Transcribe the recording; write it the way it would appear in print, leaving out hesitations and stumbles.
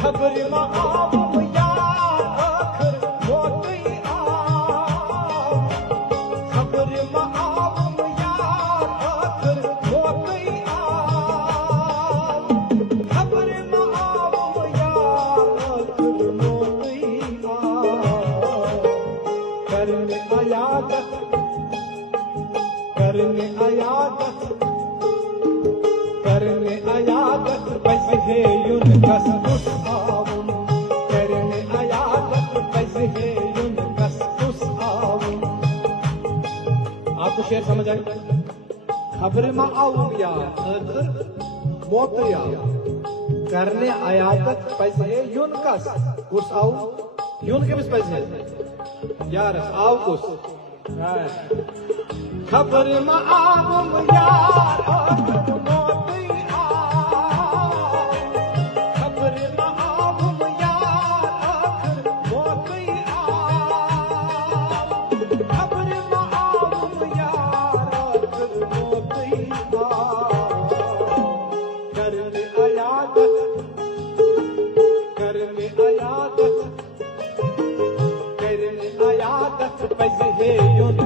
खबर मा आवम यार आखिर मोती आव खबर मा आवम यार आखिर मोती आव खबर मा आवम यार आखिर मोती आव करने अयादत बस है युन कस उस आवम करने अयादत बस है युन कस उस आवम। आपको शेर समझ आई? खबर मा आवम यार आखिर मोत यार करने अयादत बस है युन कस उस आवम। युन के बस है यार आव कुछ खबर मा आवम यार आखिर मोती आव खबर मा आवम यार आखिर मोती आव खबर मा आवम यार आखिर मोती आव करने अयादत बस है युन